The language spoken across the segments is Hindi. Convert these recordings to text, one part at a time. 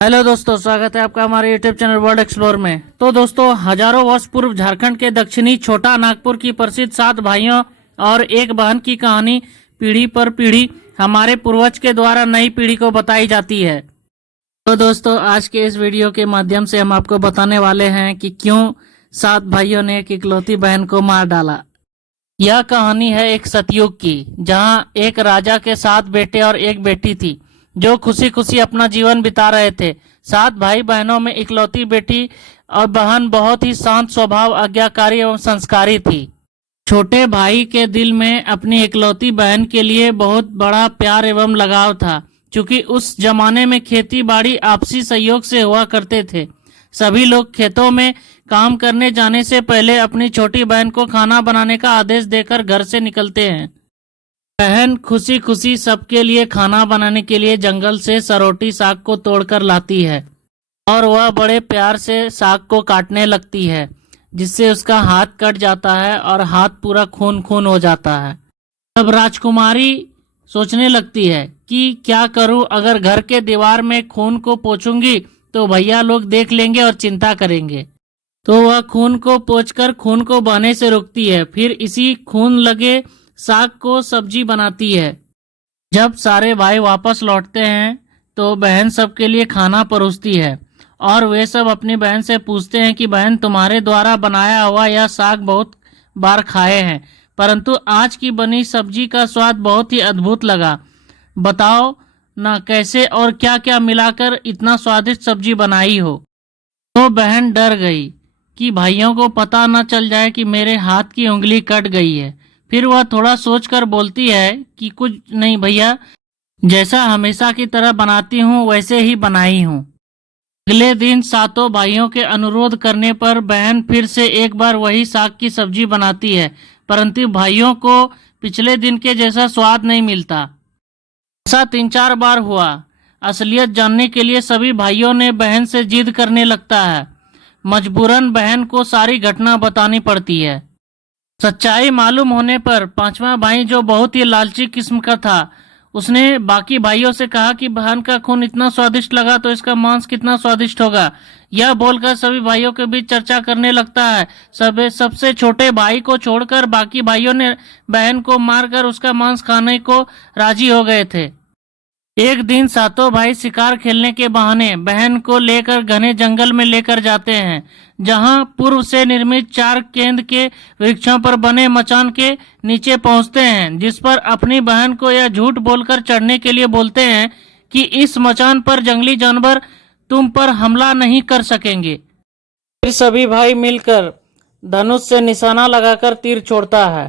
हेलो दोस्तों, स्वागत है आपका हमारे यूट्यूब चैनल वर्ल्ड एक्सप्लोर में। तो दोस्तों, हजारों वर्ष पूर्व झारखंड के दक्षिणी छोटा नागपुर की प्रसिद्ध 7 भाइयों और एक बहन की कहानी पीढ़ी पर पीढ़ी हमारे पूर्वज के द्वारा नई पीढ़ी को बताई जाती है। तो दोस्तों, आज के इस वीडियो के माध्यम से हम आपको बताने वाले हैं कि क्यों 7 भाइयों ने एक इकलौती बहन को मार डाला। यह कहानी है एक सतयुग की, जहां एक राजा के 7 बेटे और एक बेटी थी जो खुशी खुशी अपना जीवन बिता रहे थे। 7 भाई बहनों में इकलौती बेटी और बहन बहुत ही शांत स्वभाव, आज्ञाकारी एवं संस्कारी थी। छोटे भाई के दिल में अपनी इकलौती बहन के लिए बहुत बड़ा प्यार एवं लगाव था, क्योंकि उस जमाने में खेती बाड़ी आपसी सहयोग से हुआ करते थे। सभी लोग खेतों में काम करने जाने से पहले अपनी छोटी बहन को खाना बनाने का आदेश देकर घर से निकलते हैं। बहन खुशी खुशी सबके लिए खाना बनाने के लिए जंगल से सरोटी साग को तोड़कर लाती है और वह बड़े प्यार से साग को काटने लगती है, जिससे उसका हाथ कट जाता है और हाथ पूरा खून खून हो जाता है। तब राजकुमारी सोचने लगती है कि क्या करूं, अगर घर के दीवार में खून को पोंछूंगी तो भैया लोग देख लेंगे और चिंता करेंगे। तो वह खून को पोंछकर खून को बहने से रोकती है। फिर इसी खून लगे साग को सब्जी बनाती है। जब सारे भाई वापस लौटते हैं तो बहन सबके लिए खाना परोसती है और वे सब अपनी बहन से पूछते हैं कि बहन, तुम्हारे द्वारा बनाया हुआ यह साग बहुत बार खाए हैं, परंतु आज की बनी सब्जी का स्वाद बहुत ही अद्भुत लगा। बताओ ना, कैसे और क्या क्या मिलाकर इतना स्वादिष्ट सब्जी बनाई हो। तो बहन डर गई कि भाइयों को पता न चल जाए कि मेरे हाथ की उंगली कट गई है। फिर वह थोड़ा सोचकर बोलती है कि कुछ नहीं भैया, जैसा हमेशा की तरह बनाती हूँ वैसे ही बनाई हूँ। अगले दिन सातों भाइयों के अनुरोध करने पर बहन फिर से एक बार वही साग की सब्जी बनाती है, परंतु भाइयों को पिछले दिन के जैसा स्वाद नहीं मिलता। ऐसा 3-4 बार हुआ। असलियत जानने के लिए सभी भाइयों ने बहन से जिद करने लगता है। मजबूरन बहन को सारी घटना बतानी पड़ती है। सच्चाई मालूम होने पर 5वां भाई, जो बहुत ही लालची किस्म का था, उसने बाकी भाइयों से कहा कि बहन का खून इतना स्वादिष्ट लगा तो इसका मांस कितना स्वादिष्ट होगा। यह बोलकर सभी भाइयों के बीच चर्चा करने लगता है। सबसे छोटे भाई को छोड़कर बाकी भाइयों ने बहन को मारकर उसका मांस खाने को राजी हो गए थे। एक दिन सातों भाई शिकार खेलने के बहाने बहन को लेकर घने जंगल में लेकर जाते हैं, जहां पूर्व से निर्मित 4 केंद के वृक्षों पर बने मचान के नीचे पहुंचते हैं, जिस पर अपनी बहन को यह झूठ बोलकर चढ़ने के लिए बोलते हैं कि इस मचान पर जंगली जानवर तुम पर हमला नहीं कर सकेंगे। फिर सभी भाई मिलकर धनुष से निशाना लगाकर तीर छोड़ता है।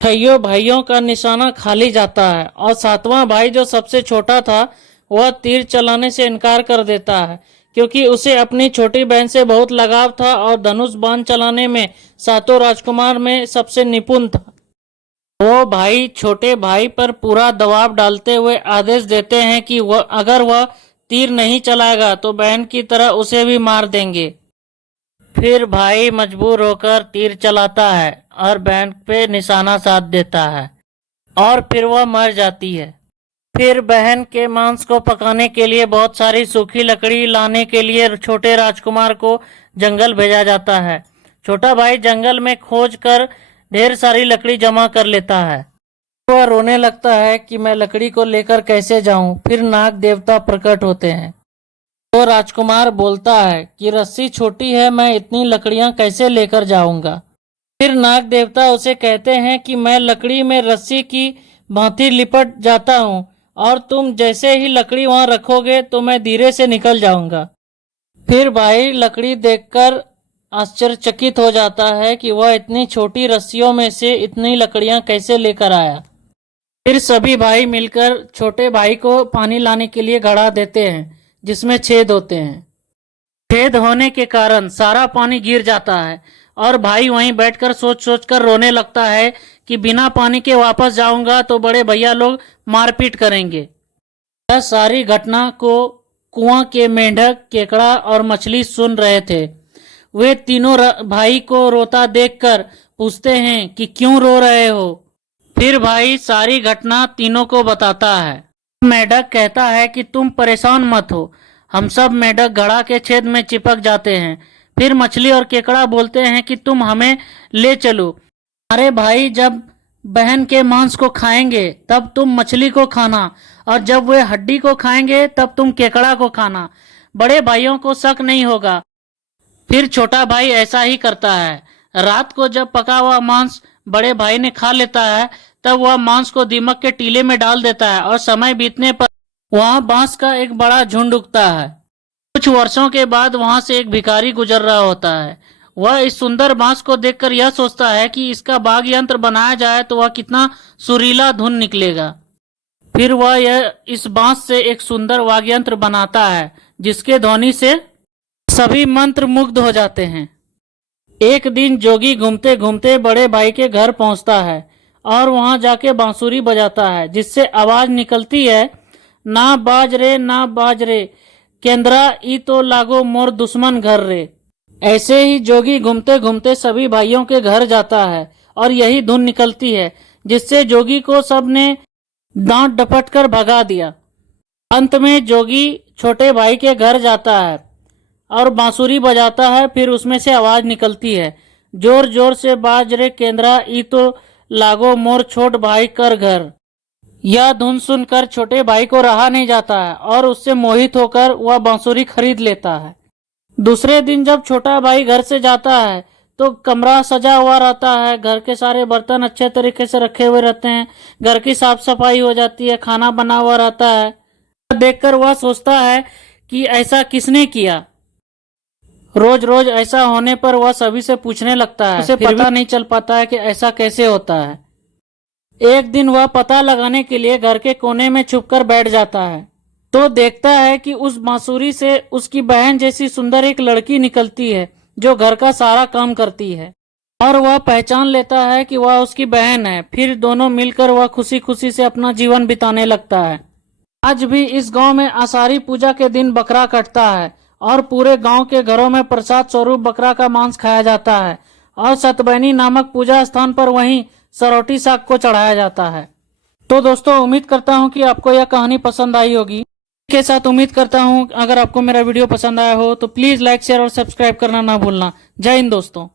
छइयों भाइयों का निशाना खाली जाता है और 7वां भाई, जो सबसे छोटा था, वह तीर चलाने से इनकार कर देता है, क्योंकि उसे अपनी छोटी बहन से बहुत लगाव था और धनुष बाण चलाने में सातों राजकुमार में सबसे निपुण था। वो भाई छोटे भाई पर पूरा दबाव डालते हुए आदेश देते हैं कि अगर वह तीर नहीं चलाएगा तो बहन की तरह उसे भी मार देंगे। फिर भाई मजबूर होकर तीर चलाता है और बहन पे निशाना साध देता है और फिर वह मर जाती है। फिर बहन के मांस को पकाने के लिए बहुत सारी सूखी लकड़ी लाने के लिए छोटे राजकुमार को जंगल भेजा जाता है। छोटा भाई जंगल में खोज कर ढेर सारी लकड़ी जमा कर लेता है। वह रोने लगता है कि मैं लकड़ी को लेकर कैसे जाऊं। फिर नाग देवता प्रकट होते हैं। तो राजकुमार बोलता है कि रस्सी छोटी है, मैं इतनी लकड़ियां कैसे लेकर जाऊंगा। फिर नाग देवता उसे कहते हैं कि मैं लकड़ी में रस्सी की भांति लिपट जाता हूँ और तुम जैसे ही लकड़ी वहां रखोगे तो मैं धीरे से निकल जाऊंगा। फिर भाई लकड़ी देखकर आश्चर्यचकित हो जाता है कि वह इतनी छोटी रस्सियों में से इतनी लकड़ियां कैसे लेकर आया। फिर सभी भाई मिलकर छोटे भाई को पानी लाने के लिए घड़ा देते हैं, जिसमें छेद होते हैं। छेद होने के कारण सारा पानी गिर जाता है और भाई वहीं बैठकर सोच सोच कर रोने लगता है कि बिना पानी के वापस जाऊंगा तो बड़े भैया लोग मारपीट करेंगे। यह सारी घटना को कुआं के मेंढक, केकड़ा और मछली सुन रहे थे। वे तीनों भाई को रोता देखकर पूछते हैं कि क्यों रो रहे हो। फिर भाई सारी घटना तीनों को बताता है। मेंढक कहता है कि तुम परेशान मत हो, हम सब मेढक घड़ा के छेद में चिपक जाते हैं। फिर मछली और केकड़ा बोलते हैं कि तुम हमें ले चलो। अरे भाई, जब बहन के मांस को खाएंगे तब तुम मछली को खाना, और जब वे हड्डी को खाएंगे तब तुम केकड़ा को खाना। बड़े भाइयों को शक नहीं होगा। फिर छोटा भाई ऐसा ही करता है। रात को जब पका हुआ मांस बड़े भाई ने खा लेता है, तब वह मांस को दीमक के टीले में डाल देता है और समय बीतने पर वहां बांस का एक बड़ा झुंड उगता है। कुछ वर्षों के बाद वहां से एक भिखारी गुजर रहा होता है। वह इस सुंदर बांस को देखकर यह सोचता है कि इसका वाद्य यंत्र बनाया जाए तो वह कितना सुरीला धुन निकलेगा। फिर वह इस बांस से एक सुंदर वाद्य यंत्र बनाता है, जिसके ध्वनि से सभी मंत्र मुग्ध हो जाते हैं। एक दिन जोगी घूमते घूमते बड़े भाई के घर पहुंचता है और वहां जाके बांसुरी बजाता है, जिससे आवाज निकलती है, ना बाज रे केंद्रा ई तो लागो मोर दुश्मन घर रे। ऐसे ही जोगी घूमते घूमते सभी भाइयों के घर जाता है और यही धुन निकलती है, जिससे जोगी को सबने दांत डपट कर भगा दिया। अंत में जोगी छोटे भाई के घर जाता है और बांसुरी बजाता है। फिर उसमें से आवाज निकलती है, जोर जोर से बाज रे केंद्रा ई तो लागो मोर छोट भाई कर घर। यह धुन सुनकर छोटे भाई को रहा नहीं जाता है और उससे मोहित होकर वह बांसुरी खरीद लेता है। दूसरे दिन जब छोटा भाई घर से जाता है तो कमरा सजा हुआ रहता है। घर के सारे बर्तन अच्छे तरीके से रखे हुए रहते हैं, घर की साफ सफाई हो जाती है, खाना बना हुआ रहता है। देखकर वह सोचता है कि ऐसा किसने किया। रोज रोज ऐसा होने पर वह सभी से पूछने लगता है। उसे पता नहीं चल पाता है कि ऐसा कैसे होता है। एक दिन वह पता लगाने के लिए घर के कोने में छुपकर बैठ जाता है तो देखता है कि उस बांसुरी से उसकी बहन जैसी सुंदर एक लड़की निकलती है, जो घर का सारा काम करती है, और वह पहचान लेता है कि वह उसकी बहन है। फिर दोनों मिलकर वह खुशी खुशी से अपना जीवन बिताने लगता है। आज भी इस गांव में आषाढ़ी पूजा के दिन बकरा कटता है और पूरे गांव के घरों में प्रसाद स्वरूप बकरा का मांस खाया जाता है, और सतबैनी नामक पूजा स्थान पर वहीं सरौटी साग को चढ़ाया जाता है। तो दोस्तों, उम्मीद करता हूं कि आपको यह कहानी पसंद आई होगी। के साथ उम्मीद करता हूं अगर आपको मेरा वीडियो पसंद आया हो तो प्लीज लाइक, शेयर और सब्सक्राइब करना ना भूलना। जय हिंद दोस्तों।